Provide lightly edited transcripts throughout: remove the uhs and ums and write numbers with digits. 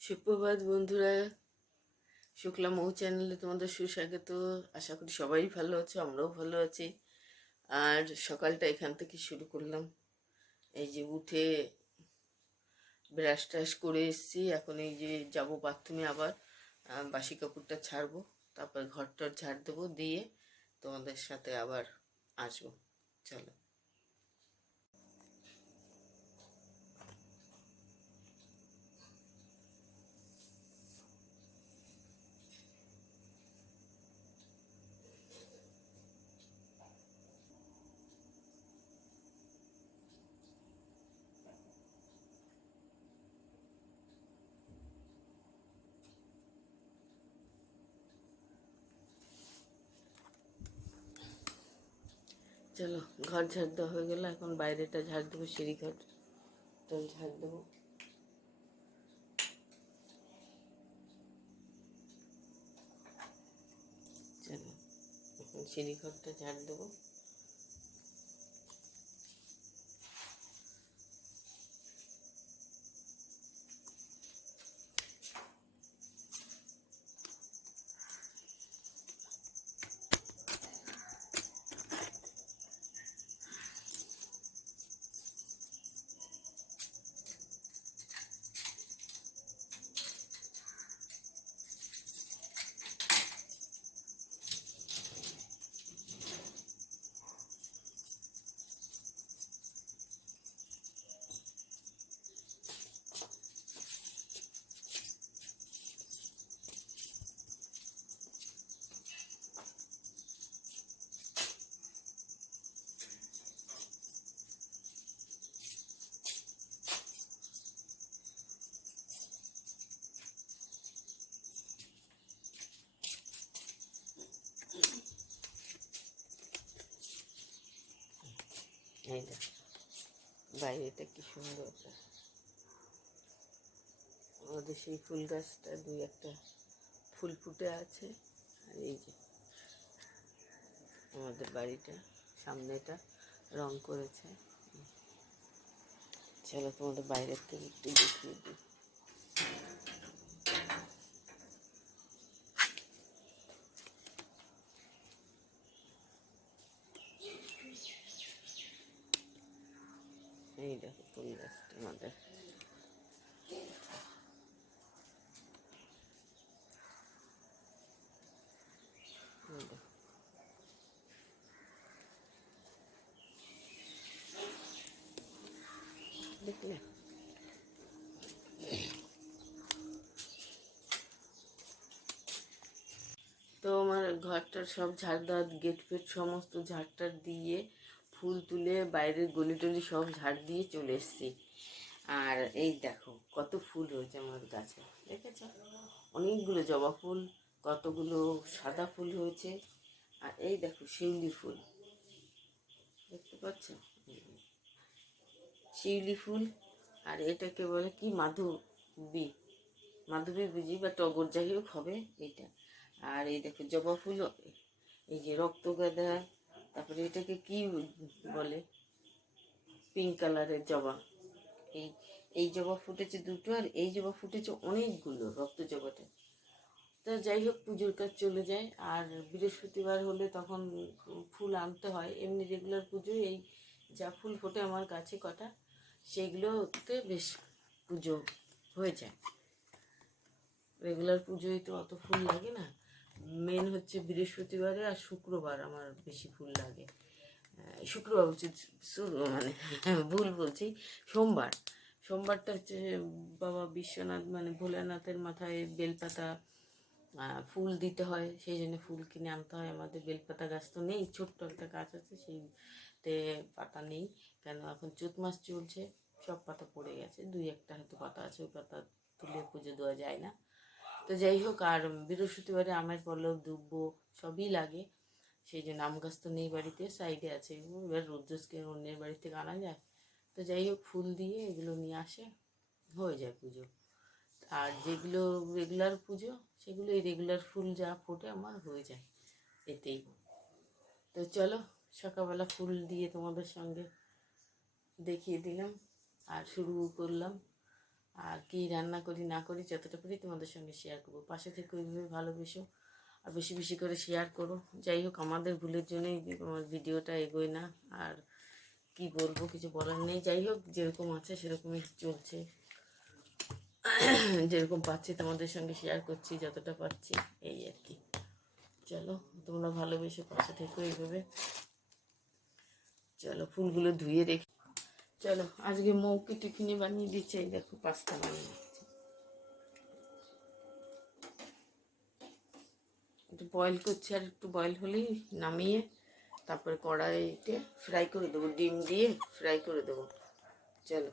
সুপ্রভাত বন্ধুরা, শুক্লা মৌ চ্যানেলে তোমাদের সুস্বাগত। আশা করি সবাই ভালো আছো, আমরাও ভালো আছি। আর সকালটা এখান থেকে শুরু করলাম। এই যে উঠে ব্রাশ ট্রাশ করে এসেছি, এখন এই যে যাবো বাথরুমে, আবার বাসি কাপড়টা ছাড়বো, তারপর ঘরটার ঝাড় দেবো, দিয়ে তোমাদের সাথে আবার আসবো। চলো। চলো, ঘর ঝাড় দেওয়া হয়ে গেল, এখন বাইরেটা ঝাড় দেবো, সিঁড়ি ঘরটা ঝাড় দেবো। চলো, এখন সিঁড়ি ঘরটা ঝাড় দেবো। এই দেখো বাইরেটা কি সুন্দর, আমাদের সেই ফুল গাছটা দুই একটা ফুল ফুটে আছে। আর এই যে আমাদের বাড়িটা সামনেটা রং করেছে। চলো তোমাদের বাইরের থেকে একটু দেখিয়ে দিই। এই দেখো ফুল গাছটা আমাদের। দেখলে তো আমার ঘরটার সব ঝাড় দেওয়া, গেট ফেট সমস্ত ঝাড়টার দিয়ে ফুল তুলে বাইরের গলি টলি সব ঝাড় দিয়ে চলে এসেছি। আর এই দেখো কত ফুল হয়েছে আমার গাছে, দেখেছ? অনেকগুলো জবা ফুল, কতগুলো সাদা ফুল হয়েছে। আর এই দেখো শিউলি ফুল, দেখতে পাচ্ছ? শিউলি ফুল। আর এটাকে বলে কি, মাধবী, মাধবী বুঝি বা টগর, যাই হোক হবে এইটা। আর এই দেখো জবা ফুল, এই যে রক্তগাঁদা, তারপরে এটাকে কি বলে, পিঙ্ক কালারের জবা। এই এই জবা ফুটেছে দুটো, আর এই জবা ফুটেছে অনেকগুলো, রক্ত জবাটা। তা যাই হোক, পুজোর কাজ চলে যায়। আর বৃহস্পতিবার হলে তখন ফুল আনতে হয়। এমনি রেগুলার পুজো এই যা ফুল ফোটে আমার গাছে কটা, সেইগুলোতে বেশ পুজো হয়ে যায়। রেগুলার পুজোয় তো অত ফুল লাগে না, মেন হচ্ছে বৃহস্পতিবারে আর শুক্রবার আমার বেশি ফুল লাগে। শুক্রবার বলছি, মানে ভুল বলছি, সোমবার। সোমবারটা হচ্ছে বাবা বিশ্বনাথ মানে ভোলানাথের মাথায় বেলপাতা ফুল দিতে হয়, সেই জন্য ফুল কিনে আনতে হয়। আমাদের বেলপাতা গাছ তো নেই, ছোট্ট একটা গাছ আছে, সেইতে পাতা নেই। কেন এখন চৈত মাস চলছে, সব পাতা পড়ে গেছে, দুই একটা হয়তো পাতা আছে, ওই পাতা তুলে পুজো দেওয়া যায় না। তো যাই হোক, আর বৃহস্পতিবারে আমের পল্লব দুব্বো সবই লাগে, সেই জন্য আম গাছ তো নেই বাড়িতে, সাইডে আছে। এবার রোদ্রুসকে অন্যের বাড়ি থেকে আনা যায়। তো যাই হোক, ফুল দিয়ে এগুলো নিয়ে আসে, হয়ে যায় পুজো। আর যেগুলো রেগুলার পুজো, সেগুলো এই রেগুলার ফুল যা ফোটে আমার হয়ে যায় এতেই। তো চলো, সকালবেলা ফুল দিয়ে তোমাদের সঙ্গে দেখিয়ে দিলাম আর শুরু করলাম। আর কি রান্না করি না করি যতটা করি তোমাদের সঙ্গে শেয়ার করবো। পাশে থেকে ওইভাবে ভালোবেসো আর বেশি বেশি করে শেয়ার করো। যাই হোক, আমাদের ভুলের জন্যই আমার ভিডিওটা এগোয় না, আর কি বলবো, কিছু বলার নেই। যাই হোক, যেরকম আছে সেরকমই চলছে, যেরকম পাচ্ছি তোমাদের সঙ্গে শেয়ার করছি যতটা পাচ্ছি, এই আর কি। চলো, তোমরা ভালোবেসো, পাশে থেকো এইভাবে। চলো, ফুলগুলো ধুয়ে রেখে চলো, আজকে মৌকে টিফিনে বানিয়ে দিচ্ছে। এই দেখো, পাস্তা বানিয়ে দিচ্ছে। একটু বয়েল করছি, আর একটু বয়েল হলেই নামিয়ে তারপরে কড়াইতে ফ্রাই করে দেবো, ডিম দিয়ে ফ্রাই করে দেবো। চলো,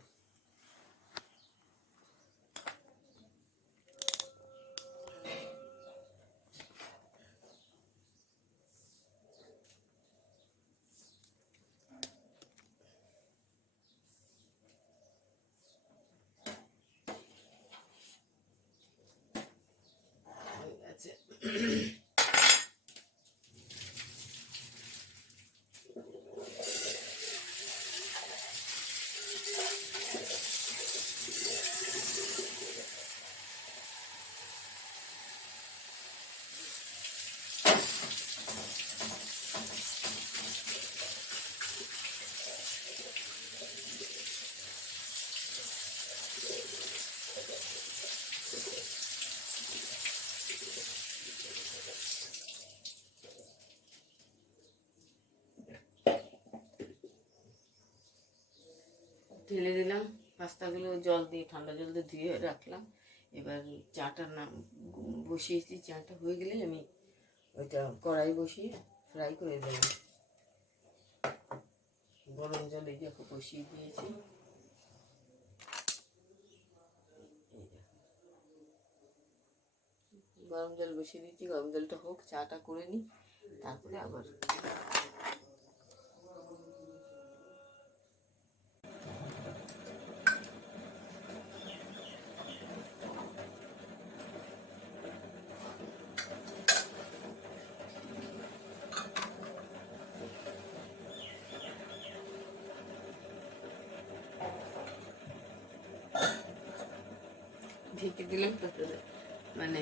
হয়ে গেছে। ঢেলে দিলাম পাস্তাগুলো, জল দিয়ে, ঠান্ডা জল দিয়ে ধুয়ে রাখলাম। এবার চাটা না বসিয়েছি, চাটা হয়ে গেলে আমি ওইটা কড়াই বসিয়ে ফ্রাই করে দিলাম। গরম জলে দেখো বসিয়ে দিয়েছি। গরম জল বসিয়ে দিয়েছি, গরম জলটা হোক, চাটা করে নিই, তারপরে আবার ঢেকে দিলাম। তারপরে মানে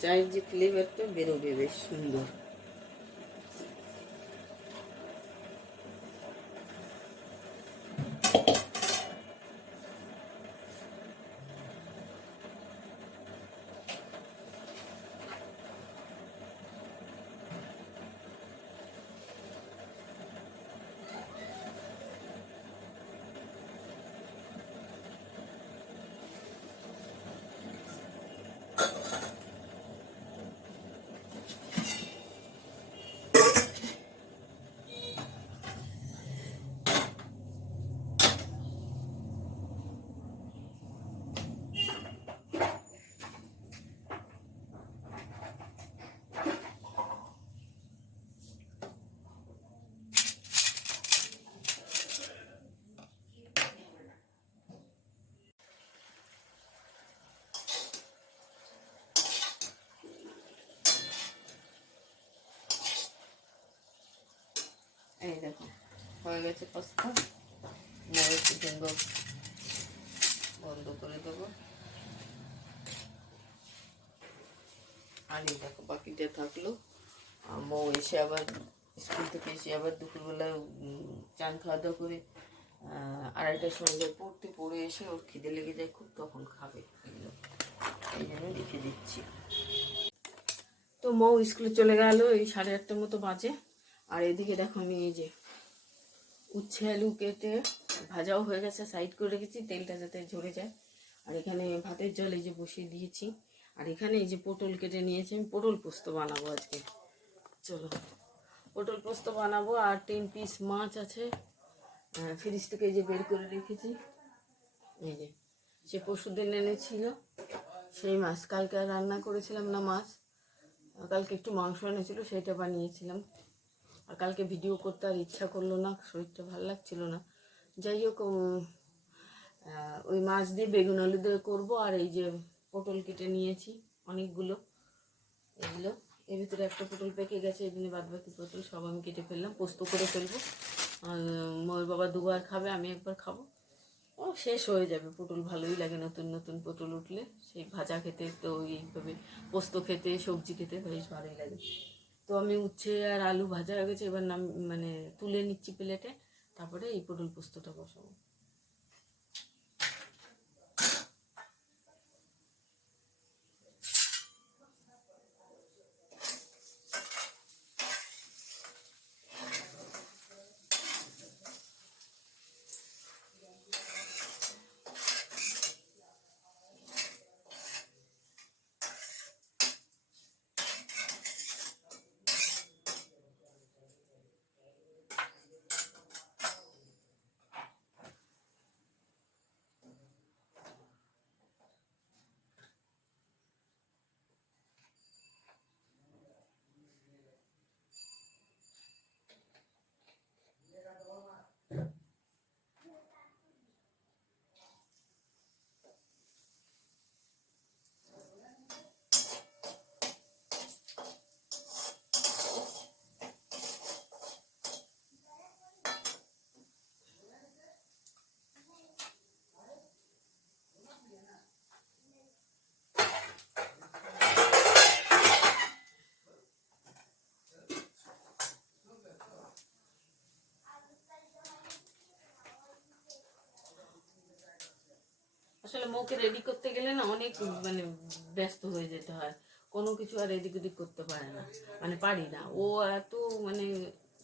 চায়ের যে ফ্লেভারটা বেরোবে বেশ সুন্দর। এই দেখো, হয়ে গেছে পাস্তা। চিকেন বক্স বন্ধ করে দেবো। আর এই দেখো, বাকিটা থাকলো। মৌ এসে আবার স্কুল থেকে এসে আবার দুপুরবেলা চান খাওয়া দাওয়া করে 2:30টার সময় যায় পড়তে, পড়ে এসে ওর খিদে লেগে যায় খুব, তখন খাবে এগুলো, এই জন্য রেখে দিচ্ছি। তো মৌ স্কুলে চলে গেল, এই 8:30টার মতো বাজে। আর এদিকে দেখো, আমি এই যে উচ্ছে আলু কেটে ভাজাও হয়ে গেছে, সাইড করে রেখেছি, তেলটা যাতে ঝরে যায়। আর এখানে ভাতের জল এই যে বসিয়ে দিয়েছি। আর এখানে এই যে পটল কেটে নিয়েছি, আমি পটল পোস্ত বানাবো আজকে। চলো, পটল পোস্ত বানাবো। আর 3 পিস মাছ আছে ফ্রিজ থেকে, এই যে বের করে রেখেছি। এই যে সে পরশুদিন এনেছিল সেই মাছ, কালকে আর রান্না করেছিলাম না মাছ, কালকে একটু মাংস এনেছিল, সেটা বানিয়েছিলাম। আর কালকে ভিডিও করতে আর ইচ্ছা করলো না, শরীরটা ভালো লাগছিল না। যাই হোক, ওই মাছ দিয়ে বেগুন আলু দিয়ে করবো। আর এই যে পটল কেটে নিয়েছি অনেকগুলো, এগুলো এর ভিতরে একটা পটল পেকে গেছে, এই জন্য বাদ বাকি পটল সব আমি কেটে ফেললাম, পোস্ত করে ফেলবো। ময়ূর বাবা 2বার খাবে, আমি 1বার খাবো, ও শেষ হয়ে যাবে। পটল ভালোই লাগে, নতুন নতুন পটল উঠলে সেই ভাজা খেতে, তো এইভাবে পোস্ত খেতে, সবজি খেতে বেশ ভালোই লাগে। তো আমি উচ্ছে আর আলু ভাজা হয়ে গেছে, এবার নাম মানে তুলে নিচ্ছি প্লেটে, তারপরে এই পটল পোস্তটা বসাবো। আসলে মৌকে রেডি করতে গেলে না অনেক মানে ব্যস্ত হয়ে যেতে হয়, কোনো কিছু আর এদিক ওদিক করতে পারে না, মানে পারি না। ও এত মানে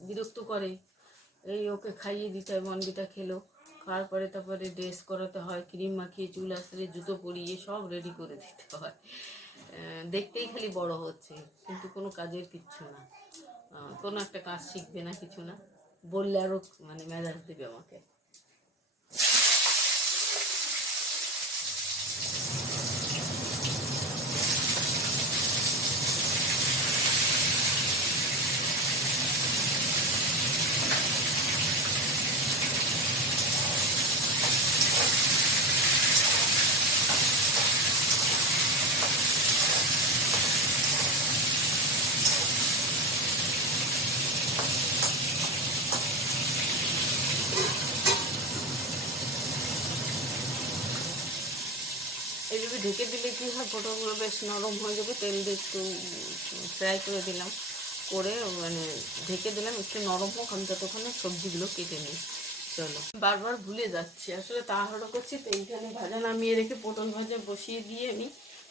বিরক্ত করে, এই ওকে খাইয়ে দিতে হয়, মনবিটা খেলো, খাওয়ার পরে তারপরে ড্রেস করাতে হয়, ক্রিম মাখিয়ে চুল আসলে জুতো পরিয়ে সব রেডি করে দিতে হয়। দেখতেই খালি বড় হচ্ছে, কিন্তু কোনো কাজের কিচ্ছু না, কোনো একটা কাজ শিখবে না, কিছু না, বললে আরও মানে মেজাজ দেবে আমাকে। এইভাবে ঢেকে দিলে কি হয়, পটলগুলো বেশ নরম হয়ে যাবে, তেল দিয়ে একটু ফ্রাই করে দিলাম, করে মানে ঢেকে দিলাম, একটু নরম হোক, আমি ততক্ষণে সবজিগুলো কেটে নিই। চলো, বারবার ভুলে যাচ্ছি, আসলে তাড়াহুড়ো করছি তো। এইখানে ভাজা নামিয়ে রেখে পটল ভাজা বসিয়ে দিয়ে আমি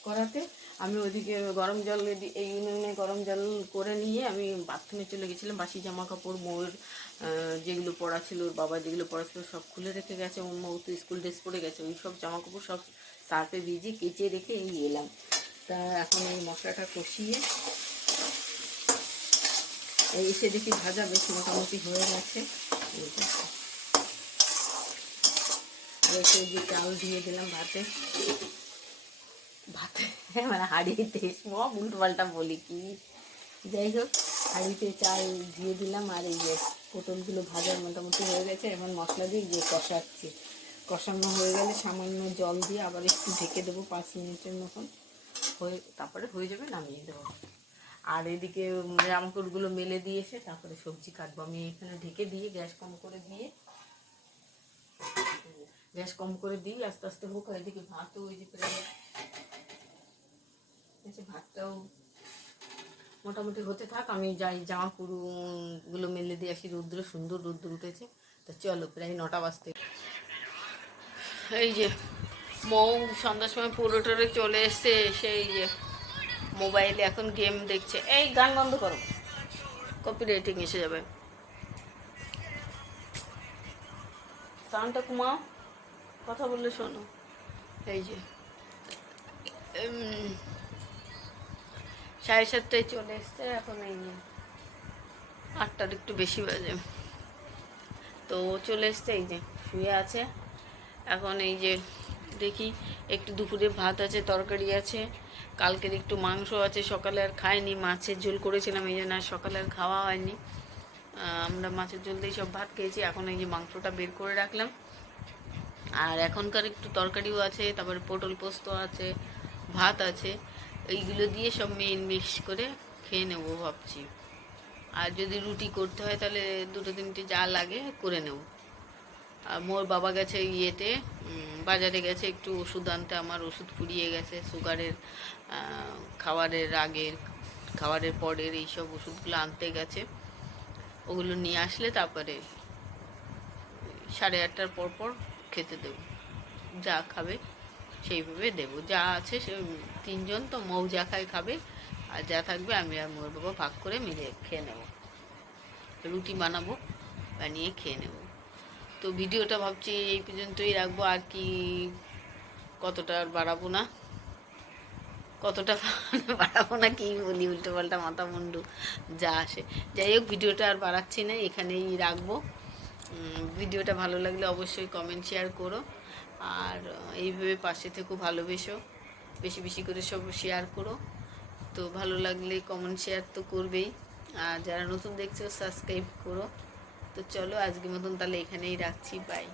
কড়াতে, আমি ওদিকে গরম জল এই উনুনে গরম জল করে নিয়ে আমি বাথরুমে চলে গেছিলাম। বাসি জামা কাপড় মৌর যেগুলো পরা ছিল, ওর বাবা যেগুলো পরা ছিল সব খুলে রেখে গেছে, ওর মৌ তো স্কুল ড্রেস পরে গেছে, ওই সব জামা কাপড় সব সার্ফে ভিজে কেচে রেখে এই এলাম। তা এখন এই মশলাটা কষিয়ে এসে দেখি ভাজা বেশ মোটামুটি হয়ে গেছে। যে চাল দিয়ে দিলাম ভাতে, মানে হাঁড়িতে উল্টো পাল্টা বলি কি, যাই হোক হাঁড়িতে চাল দিয়ে দিলাম। আর এই যে পটলগুলো ভাজার মোটামুটি হয়ে গেছে, এখন মশলা দিয়ে যে কষাচ্ছি, কষানো হয়ে গেলে সামান্য জল দিয়ে আবার একটু ঢেকে দেবো 5 মিনিটের মতন, হয়ে তারপরে হয়ে যাবে, নামিয়ে দেবো। আর এদিকে জামাকাপড়গুলো মেলে দিয়ে এসে তারপরে সবজি কাটবো। আমি এখানে ঢেকে দিয়ে গ্যাস কম করে দিই আস্তে আস্তে হোক। এদিকে ভাতও ওই যে প্রায় ভাতটাও মোটামুটি হতে থাক, আমি যাই জামা গুলো মেলে দিয়ে আসি। সুন্দর রৌদ্র উঠেছে। তো চলো, প্রায় 9টা বাজতে। এই যে মৌ সন্ধ্যার সময় পুরোটারে চলে এসছে, সেই যে মোবাইলে এখন গেম দেখছে। এই গান বন্ধ করো, কপিরাইটিং এসে যাবে, সাউন্ডটা কমাও, কথা বললে শোনো। এই যে 7:30টায় চলে এসছে, এখন এই যে 8টার একটু বেশি বাজে। তো চলে এসছে, এই যে শুয়ে আছে এখন। এই যে দেখি একটু দুপুরে ভাত আছে, তরকারি আছে, কালকের একটু মাংস আছে, সকালে আর খাইনি, মাছের ঝোল করেছিলাম, এই জন্য আর সকালে আর খাওয়া হয়নি। আমরা মাছের ঝোল দিয়ে সব ভাত খেয়েছি। এখন এই যে মাংসটা বের করে রাখলাম, আর এখনকার একটু তরকারিও আছে, তারপরে পটল পোস্ত আছে, ভাত আছে, এইগুলো দিয়ে সব মিক্স করে খেয়ে নেবো ভাবছি। আর যদি রুটি করতে হয় তাহলে 2-3টে যা লাগে করে নেব। আর মোর বাবা গেছে ইয়েতে বাজারে গেছে একটু ওষুধ আনতে, আমার ওষুধ ফুরিয়ে গেছে সুগারের, খাবারের আগের, খাবারের পরের এইসব ওষুধগুলো আনতে গেছে। ওগুলো নিয়ে আসলে তারপরে 8:30টার পর পর খেতে দেবো, যা খাবে সেইভাবে দেবো। যা আছে সে 3জন তো, মৌ যা খায় খাবে, আর যা থাকবে আমি আর মোর বাবা ভাগ করে মিলে খেয়ে নেব। রুটি বানাবো, বানিয়ে খেয়ে নেব। তো ভিডিওটা ভাবছি এই পর্যন্তই রাখবো, আর কি কতটা আর বাড়াবো না, কতটা বাড়াবো না কি বলি, উল্টো পাল্টা মাথা মুন্ডু যা আসে। যাই হোক, ভিডিওটা আর বাড়াচ্ছি না, এখানেই রাখবো। ভিডিওটা ভালো লাগলে অবশ্যই কমেন্ট শেয়ার করো, আর এইভাবে পাশে থেকো, ভালোবেসো, বেশি বেশি করে সব শেয়ার করো। তো ভালো লাগলে কমেন্ট শেয়ার তো করবেই, আর যারা নতুন দেখছো সাবস্ক্রাইব করো। তো চলো আজকের মতন তাহলে এখানেই রাখছি, বাই।